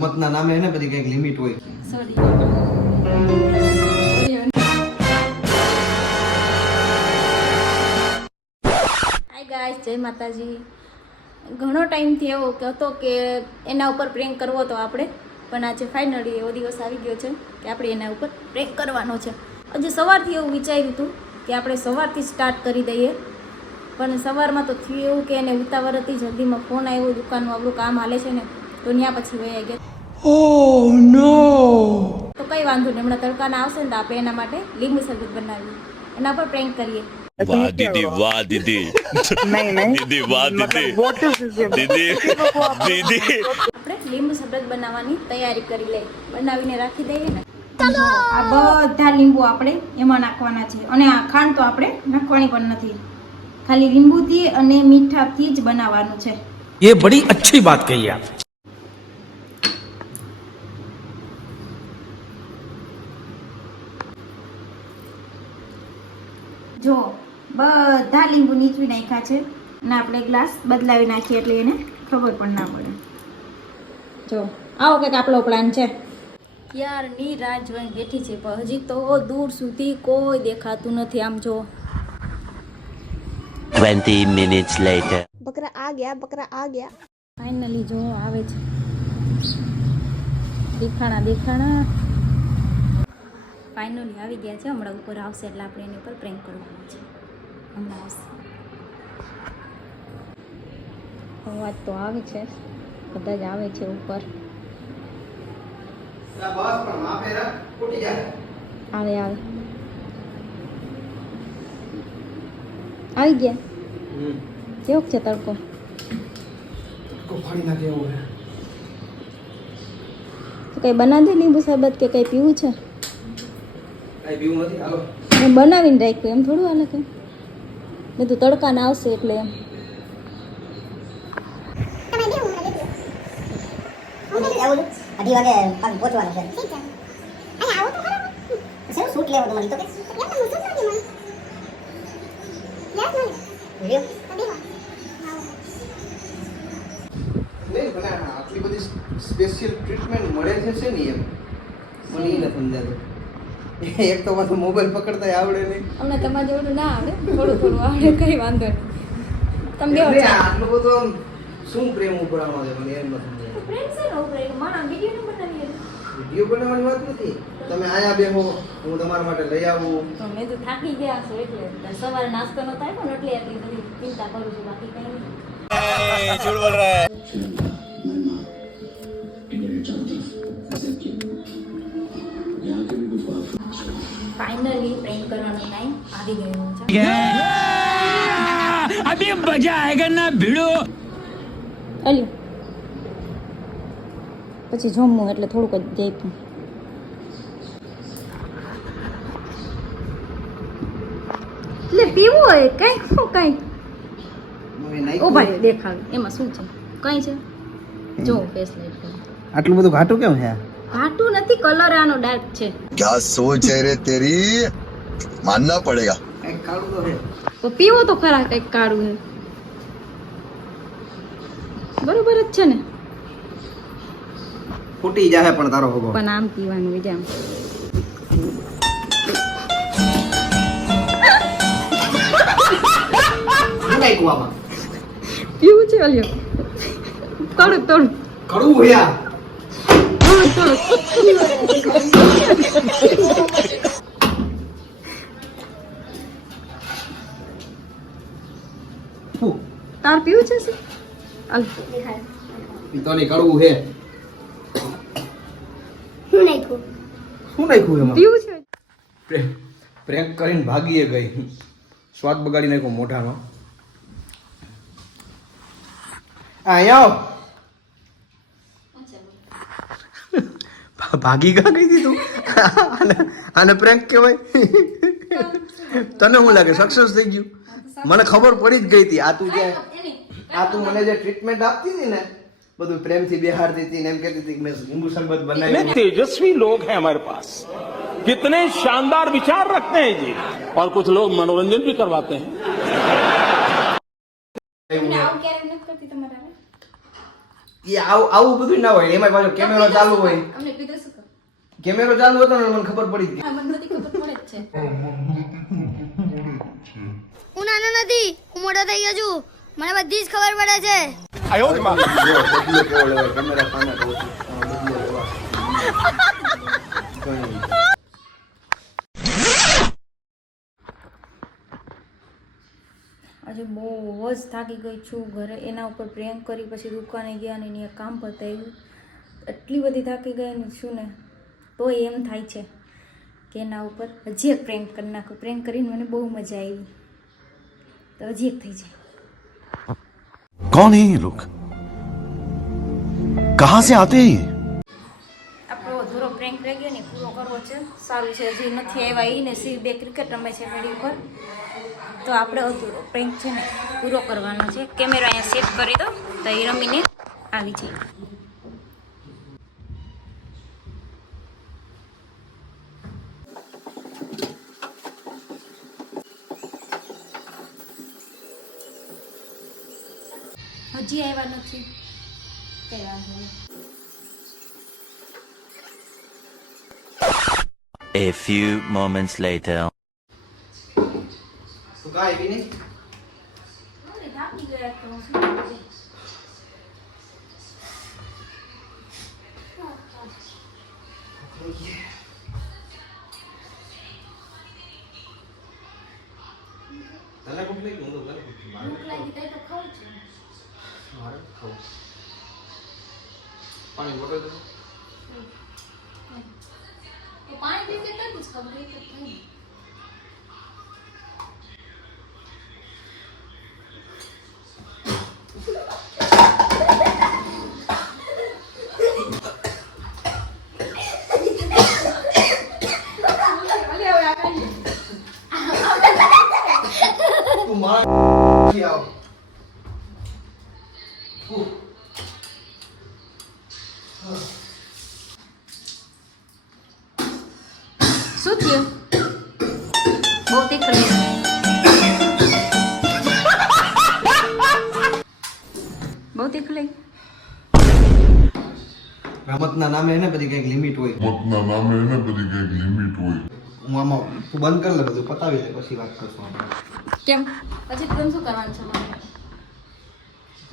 મતના નામે એને બધી કઈક લિમિટ હોય. સોરી. હાય ગાઈસ, જય માતાજી. ઘણો ટાઈમથી એવો હતો કે એના ઉપર પ્રેન્ક કરવો તો આપણે, પણ આજે ફાઇનલી એવો દિવસ આવી ગયો છે કે આપણે એના ઉપર પ્રેન્ક કરવાનો છે. હજી સવારથી એવું વિચાર્યું હતું કે આપણે સવારથી સ્ટાર્ટ કરી દઈએ, પણ સવારમાં તો થયું એવું કે એને ઉતાવળ હતી, જલ્દીમાં ફોન આવ્યો, દુકાનનું આપણું કામ હાલે છે ને, તો ત્યાં પછી વહી ગયા. ઓહ નો. તો કઈ વાંધો નહીં, હમણાં તડકાના આવશે ને તો આપણે એના માટે લીંબુ શરબત બનાવીએ, એના પર પ્રેન્ક કરીએ. वाह दीदी, वाह दीदी, दीदी वाह दीदी, दीदी दीदी. આપણે લીંબુ શરબત બનાવવાની તૈયારી કરી લઈએ, બનાવીને રાખી દઈએ ને. આ બધા લીંબુ આપણે એમાં નાખવાના છે, અને આ ખાંડ તો આપણે નાખવાની પણ નથી, ખાલી લીંબુથી અને મીઠાથી જ બનાવવાનું છે. ये बड़ी अच्छी बात कही आप. જો બધા લીંબુ નીચવી નાખ્યા છે, અને આપણે ગ્લાસ બદલાવી નાખીએ એટલે એને ખબર પણ ના પડે. જો આવો કંઈક આપણો પ્લાન છે. યારની રાહ જોઈને બેઠી છે, પણ હજી તો દૂર સુધી કોઈ દેખાતું નથી. આમ જો 20 minutes later. बकरा आ गया ફાઇનલી જો આવે છે. દેખાણા ફાઇનલી આવી ગયા છે. હમણાં ઉપર આવશે એટલે આપણે એની ઉપર પ્રેન્ક કરવાનું છે. હમણાં આવશે. અવાજ તો આવે છે, કદાચ આવે છે ઉપર. આવે આવી ગયા. કેવો છે તડકો? તો કઈ બનાવી દે લીંબુ શરબત કે કઈ પીવું છે? મેં બનાવીને રાખ્યું, એમ થોડું હાલે કઈ. મેં તો તડકાને આવશે એટલે એમ. અઢી વાગે પાક પહોંચવાનું છે. ઠીક છે. અહીંયા આવો તો ખરા. શું શૂટ લેવો તમારી તો કે? યાર તો શૂટ નથી મને. યાર નહીં. વિડિયો? અઢી નહીં ભલે આટલી બધી સ્પેશિયલ ટ્રીટમેન્ટ મળે છે ને એમ મને એ નથી સમજાતું. એક તો પાછું મોબાઈલ પકડતા આવડે નહીં. અમને તમારે જેવડું ના આવડે, થોડું આવડે, કઈ વાંધો નહીં. તમે બેવ છો. આટલું બધું આમ શું પ્રેમ ઉપરાણો છે મને એમ નથી સમજાતું. પ્રેમ છે ને ઉપર મારા વિડિયો ન બનાવીએ. વિડીયો બનાવવાની વાત નથી. તમે આયા બેહો, હું તમારા માટે લઈ આવું. તો મેં તો થાકી ગયા છો એટલે સવારે નાસ્તો ન થાય પણ એટલે આટલી બધી ચિંતા કરું છું, બાકી કઈ નહીં. झूठ बोल रहा है. ફાઇનલી પ્રેન્ક કરવાનો ટાઈમ આવી ગયો છે. अभी मजा आएगा ना भिड़ो. અલ્યો પછી જમવું એટલે થોડુંક જ જઈશું. એટલે પીવું હોય કઈ કઈ મને નાખ્યું. ઓ ભાઈ દેખાડ એમાં શું છે? કઈ છે? જો ફેસ લાઈટ કરી. આટલું બધું ઘાટું કેમ છે? ઘાટું નથી, કલર આનો ડાર્ક છે. क्या सोच है रे तेरी, मानना पड़ेगा. કઈક કાળું તો છે. તો પીવો તો ખરા કઈક કાઢું. બરોબર જ છે ને? ફૂટી જાહે પણ તારો ભગો. પણ આમ પીવાનું હોય આમ. શું નાખ્યું આમાં? પીવું છે અલ્યો. થોડુંક કડવું હે. તાર પીવું છે શું? પીતો નહીં, કડવું હે. શું નાખ્યું? શું નાખ્યું એમાં? પીવું છે. પ્રેન્ક કરીને ભાગીએ ગઈ, સ્વાદ બગાડી નાખ્યો મોઢાનો. અહીંયા આવ. ભાગી ગા ગઈ હતી તું. આને પ્રેન્ક કહેવાય? તને શું લાગે સક્સેસ થઈ ગયું? મને ખબર પડી જ ગઈ હતી. આ તું મને જે ટ્રીટમેન્ટ આપતી હતી ને, બધું પ્રેમથી બેહાડતી હતી ને એમ કહેતી હતી કે મેં લીંબુ શરબત બનાવ્યું. तेजस्वी लोग हैं हमारे पास. कितने शानदार विचार रखते हैं जी और कुछ लोग मनोरंजन भी करवाते हैं એમને આવું ક્યારે નથી કરતી તમારા હારે? એ આવું બધું ના હોય, એમાં પાછો કેમેરો ચાલુ હોય. અમને કીધું શું કર? કેમેરો ચાલુ હતો ને મને ખબર પડી ગઈ. આ મને બધી ખબર પડે જ છે. હું નાનો નથી, હું મોટો થઈ ગયો છું. મને બધી જ ખબર પડે છે. જો બદલો કેવો લેવાય, કેમેરા સામે કહું છું. બદલો લેવાય. કંઈ નહીં. આજે બહુ જ થાકી ગઈ છું. ઘરે એના ઉપર પ્રેન્ક કરી, પછી દુકાને ગયા ને અહીંયા કામ પતાવ્યું. એટલી બધી થાકી ગઈ ને શું ને, તો એમ થાય છે કે એના ઉપર હજી એક પ્રેન્ક કરી નાખું. પ્રેન્ક કરીને મને બહુ મજા આવી, તો હજી એક થઈ જાય. कौन है ये लोग कहां से आते हैं ये આપણો અધૂરો પ્રેન્ક રહી ગયો ને, પૂરો કરવો છે. સારું છે હજી નથી આવ્યા એ ને સી બે ક્રિકેટ રમે છે મેળી ઉપર, તો આપણે અધૂરો પ્રેન્ક છે ને પૂરો કરવાનો છે. કેમેરા અહીંયા સેટ કરી દો તો એ રમીને આવી જાય. હજી આવ્યા નથી, કઈ વાંધો નહીં. A few moments later. તું કાંઈ આવી નહીં? અરે થાકી ગયા તો શું કરીએ? તને કમ્પ્લીટ હું તો ઘરે મારે ભૂખ લાગી તો એ તો ખાવું છે. ખાવું. પાણી બોટલ દે. તો પાણી પી કે તરબૂચ ખાવું એ તો થાય. તું મારા થી આવ. શું થયું? બહુ તીખું લાગ્યું. બહુ તીખું લાગ્યું. રમતના નામે એને બધી કઈક લિમિટ હોય. હું આમાં તું બંધ કરી લે, બધું પતાવી લે, પછી વાત કરશું આપણે. કેમ પછી તમે શું કરવાનું છે મારે?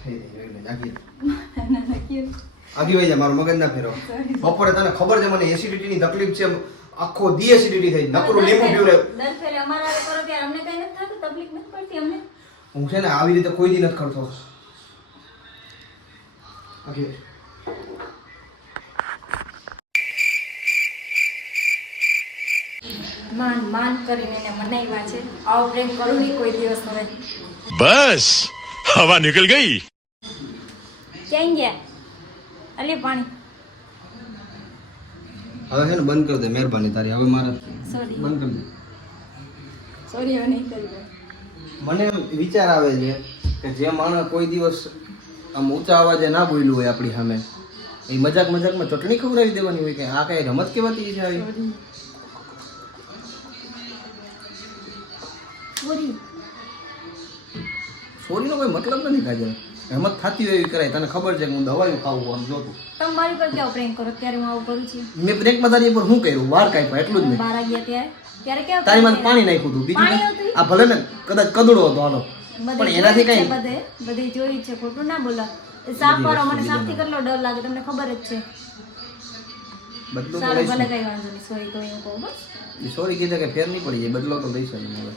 થઈ જાય, આગી વઈ જા, મારું મગજ ના ફેરો. બપોરે તને ખબર છે મને એસિડિટીની તકલીફ છે, આખો દી એસિડિટી થઈ, નકરું લીંબુ પીવડે. દર ફેરે અમારા હારે કરો ત્યારે અમને કઈ નથી થતું, તકલીફ નથી પડતી અમને. હું છે ને આવી રીતે કોઈ દી નથી કરતો. આગી વઈ. માન કરીને એને મનાવ્યા છે. આવો પ્રેમ કરું નહીં કોઈ દિવસ હવે. बस हवा निकल गई. ક્યાં ગયા? અલે પાણી. હવે છે ને બંધ કરી દે, મહેરબાની તારી. હવે મારે સોરી બંધ કરી દે. સોરી, હવે નહીં કરી દઉં. મને એમ વિચાર આવે છે કે જે માણસ કોઈ દિવસ આમ ઊંચા અવાજે ના બોલ્યું હોય આપણી સામે, એ મજાકમાં ચટણી ખવડાવી દેવાની હોય કે આ કઈ રમત કેવાતી છે આવી? સોરી. સોરીનો કોઈ મતલબ નથી કાજલ. રમત થતી હોય એવી કરાય. તને ખબર છે કે હું દવાઈઓ ખાવું આમ જોતું. તમે મારી પર કેવો પ્રેમ કરો ત્યારે હું આવું કરું છું? મેં બ્રેકમાં તારી પર શું કર્યું? વાર કાપ્યા એટલું જ નહીં. બહાર ગયા ત્યારે કેવો તારી માં પાણી નાખ્યું હતું, બીજું પાણી કાંઈ? હતું? આ ભલે ને કદાચ કદડો હતો હાલો, પણ એનાથી કઈ બધે જોઈ છે, ખોટું ના બોલો. સાફ કરો, મને સાફથી કેટલો ડર લાગે તમને ખબર જ છે. બદલો તો સારું ભલે લઈશું. કઈ વાંધો નહીં, સોરી તો હું કહું બસ. સોરી કીધા કે ફેર નહીં પડી જાય, બદલો તો લઈશું હવે.